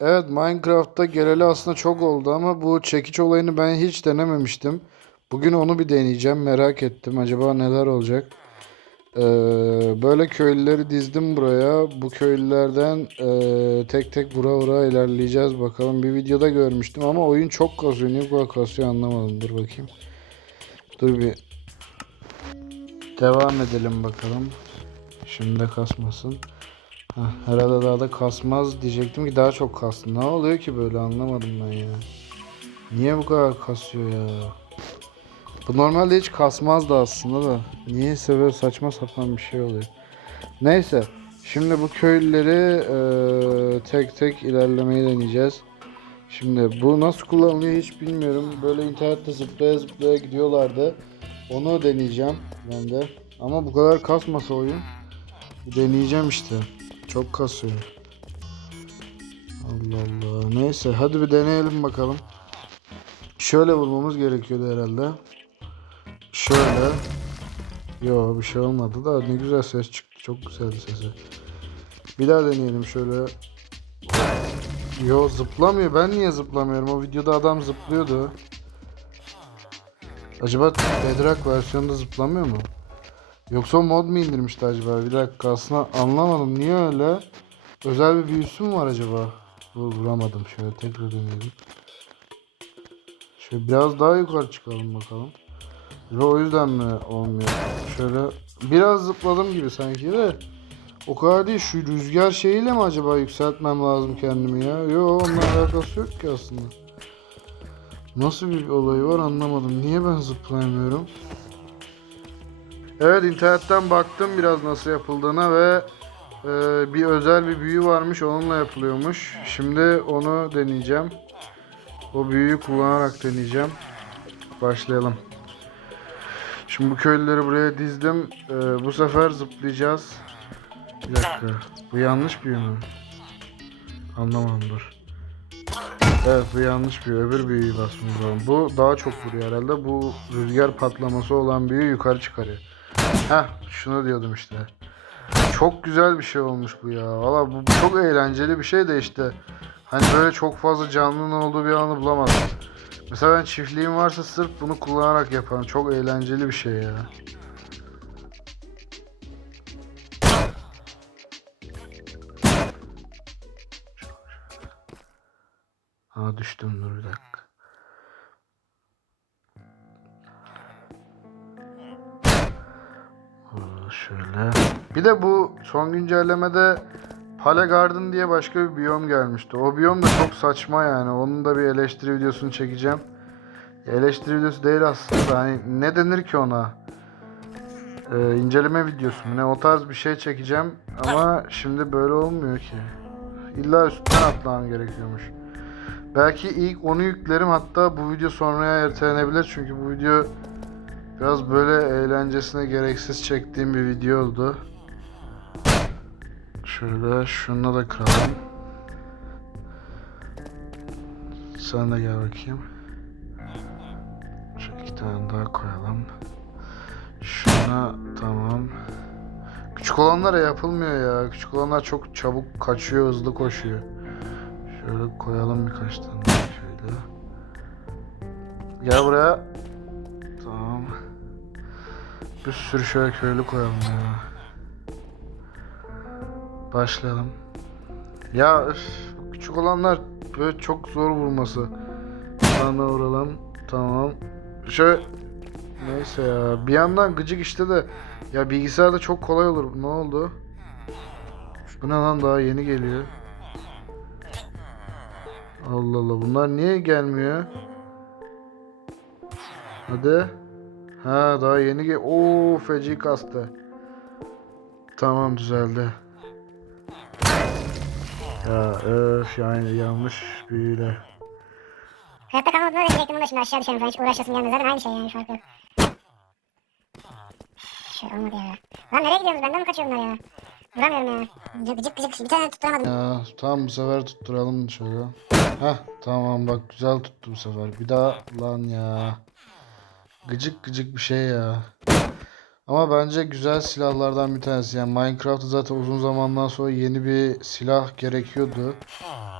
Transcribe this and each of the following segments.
Evet Minecraft'ta geleli aslında çok oldu ama bu çekiç olayını ben hiç denememiştim. Bugün onu bir deneyeceğim merak ettim acaba neler olacak. Ee, böyle köylüleri dizdim buraya. Bu köylülerden ee, tek tek vura vura ilerleyeceğiz bakalım. Bir videoda görmüştüm ama oyun çok kasıyor. Niye bu kadar kasıyor anlamadım. Dur bakayım. Dur bir devam edelim bakalım. Şimdi de kasmasın. Heh, herhalde daha da kasmaz diyecektim ki daha çok kastı. Ne oluyor ki böyle anlamadım ben ya. Niye bu kadar kasıyor ya? Bu normalde hiç kasmazdı aslında da. Niyeyse böyle saçma sapan bir şey oluyor. Neyse. Şimdi bu köylüleri eee, tek tek ilerlemeyi deneyeceğiz. Şimdi bu nasıl kullanılıyor hiç bilmiyorum. Böyle internette zıplaya zıplaya gidiyorlardı. Onu deneyeceğim ben de. Ama bu kadar kasmasa oyun. Deneyeceğim işte. Çok kasıyor. Allah Allah. Neyse hadi bir deneyelim bakalım. Şöyle vurmamız gerekiyordu herhalde. Şöyle. Yo bir şey olmadı da ne güzel ses çıktı. Çok güzeldi sesi. Bir daha deneyelim şöyle. Yo zıplamıyor. Ben niye zıplamıyorum? O videoda adam zıplıyordu. Acaba Bedrock versiyonda zıplamıyor mu? Yoksa mod mu indirmişti acaba? Bir dakika aslında anlamadım. Niye öyle? Özel bir büyüsü mü var acaba? Vur, vuramadım. Şöyle tekrar deneyelim. Şöyle biraz daha yukarı çıkalım bakalım. Ve o yüzden mi olmuyor? Şöyle biraz zıpladım gibi sanki de. O kadar değil. Şu rüzgar şeyiyle mi acaba yükseltmem lazım kendimi ya? Yok onunla alakası yok ki aslında. Nasıl bir olayı var anlamadım. Niye ben zıplayamıyorum? Evet internetten baktım biraz nasıl yapıldığına ve e, bir özel bir büyü varmış onunla yapılıyormuş. Şimdi onu deneyeceğim. O büyüyü kullanarak deneyeceğim. Başlayalım. Şimdi bu köylüleri buraya dizdim. E, bu sefer zıplayacağız. Bir dakika. Bu yanlış büyü mü? Anlamadım dur. Evet bu yanlış büyü. Öbür büyüyü basmamız lazım. Bu daha çok vuruyor herhalde. Bu rüzgar patlaması olan büyü yukarı çıkarıyor. Heh şunu diyordum işte. Çok güzel bir şey olmuş bu ya. Valla bu çok eğlenceli bir şey de işte. Hani böyle çok fazla canlının olduğu bir anı bulamadım. Mesela ben çiftliğim varsa sırf bunu kullanarak yaparım. Çok eğlenceli bir şey ya. Ha düştüm dur bir dakika. Şöyle. Bir de bu son güncellemede Pale Garden diye başka bir biyom gelmişti. O biyom da çok saçma yani. Onun da bir eleştiri videosunu çekeceğim. Eleştiri videosu değil aslında. Hani ne denir ki ona? Ee, inceleme videosu mu? Ne o tarz bir şey çekeceğim. Ama şimdi böyle olmuyor ki. İlla üstten atlamam gerekiyormuş. Belki ilk onu yüklerim hatta bu video sonraya ertelenebilir çünkü bu video biraz böyle eğlencesine gereksiz çektiğim bir video oldu. Şöyle şunu da kıralım. Sen de gel bakayım. Şu iki tane daha koyalım. Şuna tamam. Küçük olanlara yapılmıyor ya. Küçük olanlar çok çabuk kaçıyor, hızlı koşuyor. Şöyle koyalım birkaç tane şöyle. Gel buraya. Bir sürü şöyle köylü koyalım ya. Başlayalım. Ya üf, küçük olanlar böyle çok zor vurması. Sana vuralım. Tamam. Şöyle Neyse ya. Bir yandan gıcık işte de ya bilgisayarda çok kolay olur. Ne oldu? Bu ne lan daha yeni geliyor. Allah Allah bunlar niye gelmiyor? Hadi. Ha daha yeni gel. Oo feci kastı. Tamam düzeldi. Ya öf yani yanlış büyüyle. Hayatta kalma moduna dönecektim bunu da şimdi aşağı düşerim falan hiç uğraşasım gelmez zaten aynı şey yani fark yok. Şey olmadı ya. Lan nereye gidiyorsunuz benden mi kaçıyor bunlar ya? Vuramıyorum ya. Gıcık gıcık bir tane tutturamadım. Ya tamam bu sefer tutturalım şöyle. Heh tamam bak güzel tuttu bu sefer. Bir daha lan ya. Gıcık gıcık bir şey ya. Ama bence güzel silahlardan bir tanesi. Yani Minecraft'ta zaten uzun zamandan sonra yeni bir silah gerekiyordu.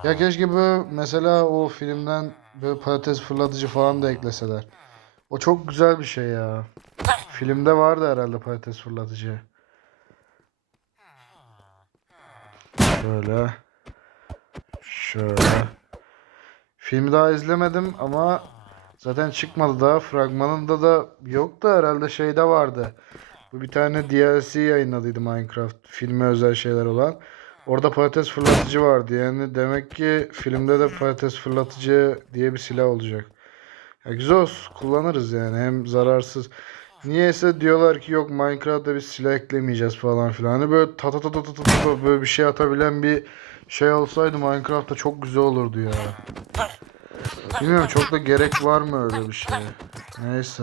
Ya keşke böyle mesela o filmden böyle patates fırlatıcı falan da ekleseler. O çok güzel bir şey ya. Filmde vardı herhalde patates fırlatıcı. Şöyle. Şöyle. Filmi daha izlemedim ama zaten çıkmadı daha. Fragmanında da yok da herhalde şeyde vardı. Bu bir tane DLC yayınladıydı Minecraft. Filme özel şeyler olan. Orada patates fırlatıcı vardı. Yani demek ki filmde de patates fırlatıcı diye bir silah olacak. Olsun. Kullanırız yani. Hem zararsız. Niyeyse diyorlar ki yok Minecraft'ta bir silah eklemeyeceğiz falan filan. Hani böyle ta ta ta ta ta ta böyle bir şey atabilen bir şey olsaydı Minecraft'ta çok güzel olurdu ya. Bilmiyorum çok da gerek var mı öyle bir şeye. Neyse.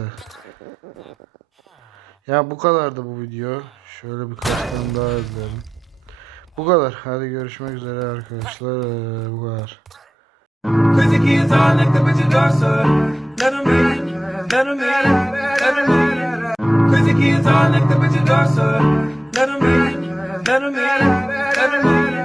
Ya bu kadardı bu video. Şöyle birkaç tane daha izleyelim. Bu kadar. Hadi görüşmek üzere arkadaşlar. Ee, bu kadar. Let 'em in, let 'em in, let 'em in. Let 'em in, let 'em in, let 'em in.